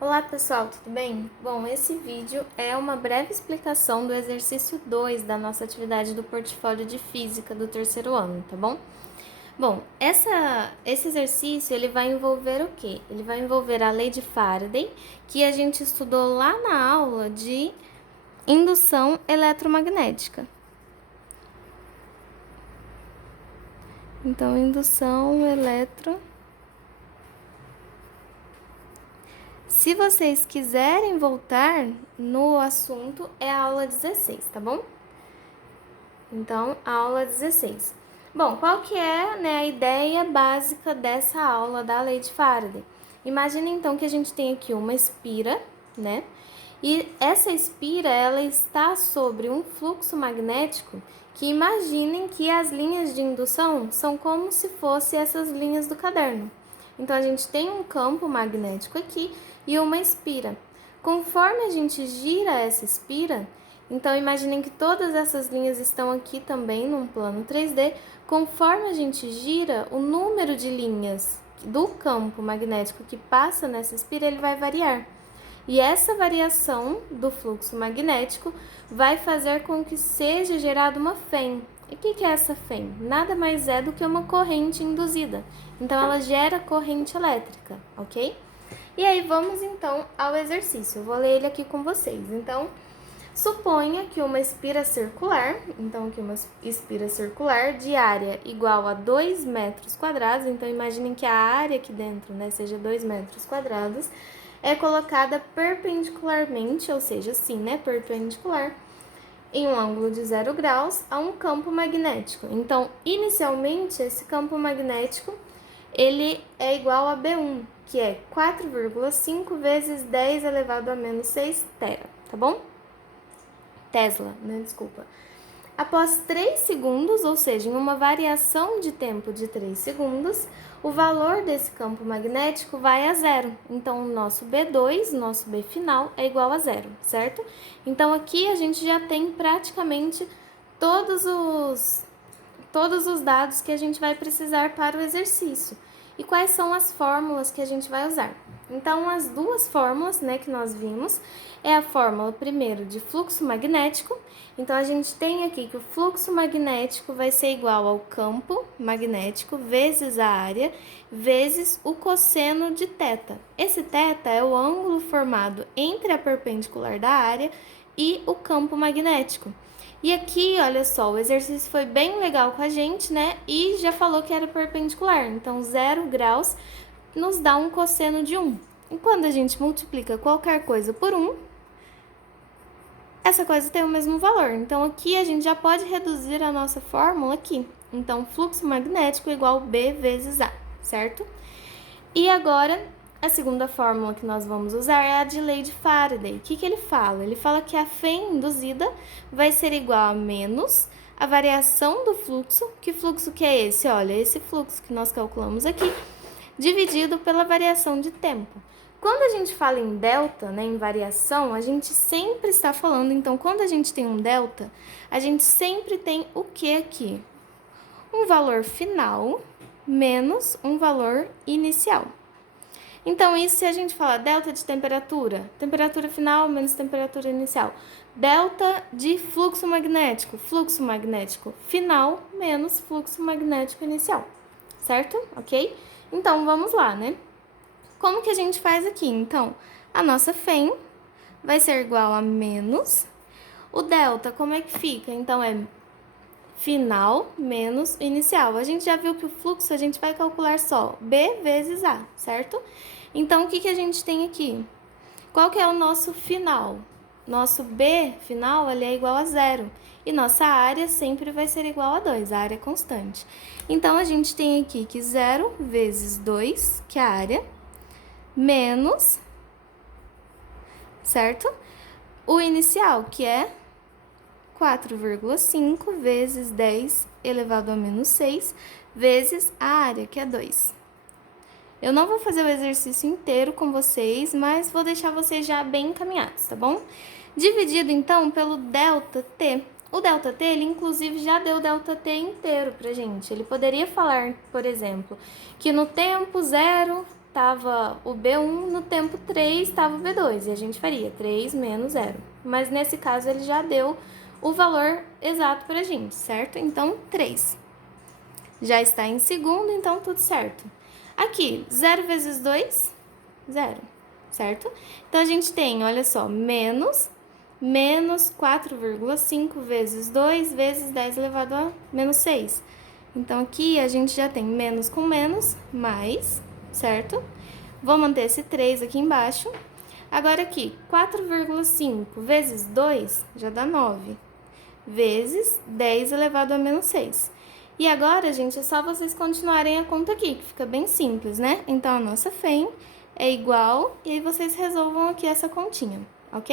Olá pessoal, tudo bem? Bom, esse vídeo é uma breve explicação do exercício 2 da nossa atividade do portfólio de física do terceiro ano, tá bom? Bom, esse exercício ele vai envolver o quê? Ele vai envolver a lei de Faraday, que a gente estudou lá na aula de indução eletromagnética. Então, indução eletromagnética. Se vocês quiserem voltar no assunto, é a aula 16, tá bom? Então, a aula 16. Bom, qual que é, a ideia básica dessa aula da lei de Faraday? Imagine, então, que a gente tem aqui uma espira, né? E essa espira, ela está sobre um fluxo magnético que imaginem que as linhas de indução são como se fossem essas linhas do caderno. Então, a gente tem um campo magnético aqui e uma espira. Conforme a gente gira essa espira, então imaginem que todas essas linhas estão aqui também num plano 3D. Conforme a gente gira, o número de linhas do campo magnético que passa nessa espira, ele vai variar. E essa variação do fluxo magnético vai fazer com que seja gerada uma fém. E o que é essa fém? Nada mais é do que uma corrente induzida. Então, ela gera corrente elétrica, ok? E aí, vamos então ao exercício. Eu vou ler ele aqui com vocês. Então, suponha que uma espira circular, de área igual a 2 metros quadrados, então imaginem que a área aqui dentro, seja 2 metros quadrados, é colocada perpendicularmente, ou seja, assim, perpendicular, em um ângulo de 0 graus a um campo magnético. Então, inicialmente, esse campo magnético, ele é igual a B1, que é 4,5 vezes 10 elevado a menos 6 tá bom? Tesla, desculpa. Após 3 segundos, ou seja, em uma variação de tempo de 3 segundos, o valor desse campo magnético vai a zero. Então, o nosso B2, nosso B final, é igual a zero, certo? Então, aqui a gente já tem praticamente todos os dados que a gente vai precisar para o exercício. E quais são as fórmulas que a gente vai usar? Então, as duas fórmulas, que nós vimos, é a fórmula primeiro de fluxo magnético. Então, a gente tem aqui que o fluxo magnético vai ser igual ao campo magnético vezes a área, vezes o cosseno de θ. Esse θ é o ângulo formado entre a perpendicular da área e o campo magnético. E aqui, olha só, o exercício foi bem legal com a gente, E já falou que era perpendicular. Então, 0 graus nos dá um cosseno de 1. E quando a gente multiplica qualquer coisa por 1, essa coisa tem o mesmo valor. Então, aqui a gente já pode reduzir a nossa fórmula aqui. Então, fluxo magnético igual B vezes A, certo? E agora, a segunda fórmula que nós vamos usar é a de lei de Faraday. O que ele fala? Ele fala que a fém induzida vai ser igual a menos a variação do fluxo. Que fluxo que é esse? Olha, esse fluxo que nós calculamos aqui, dividido pela variação de tempo. Quando a gente fala em delta, em variação, a gente sempre está falando, então, quando a gente tem um delta, a gente sempre tem o que aqui? Um valor final menos um valor inicial. Então, isso se a gente fala delta de temperatura, temperatura final menos temperatura inicial. Delta de fluxo magnético final menos fluxo magnético inicial, certo? Ok? Então, vamos lá, Como que a gente faz aqui? Então, a nossa fém vai ser igual a menos. O delta, como é que fica? Então, é final menos inicial. A gente já viu que o fluxo a gente vai calcular só B vezes A, certo? Então, o que a gente tem aqui? Qual que é o nosso final? Nosso B final ele é igual a zero. E nossa área sempre vai ser igual a 2, a área constante. Então, a gente tem aqui que 0 vezes 2, que é a área, menos, certo? O inicial, que é 4,5 vezes 10 elevado a menos 6, vezes a área, que é 2. Eu não vou fazer o exercício inteiro com vocês, mas vou deixar vocês já bem encaminhados, tá bom? Dividido, então, pelo ΔT. O ΔT, ele inclusive já deu o ΔT inteiro pra gente. Ele poderia falar, por exemplo, que no tempo 0 tava o B1, no tempo 3 estava o B2, e a gente faria 3 menos 0. Mas nesse caso ele já deu o valor exato pra gente, certo? Então, 3. Já está em segundo, então tudo certo. Aqui, 0 vezes 2, 0, certo? Então, a gente tem, olha só, menos 4,5 vezes 2 vezes 10 elevado a menos 6. Então, aqui a gente já tem menos com menos, mais, certo? Vou manter esse 3 aqui embaixo. Agora aqui, 4,5 vezes 2 já dá 9, vezes 10 elevado a menos 6. E agora, gente, é só vocês continuarem a conta aqui, que fica bem simples, né? Então, a nossa FEM é igual, e aí vocês resolvam aqui essa continha, ok?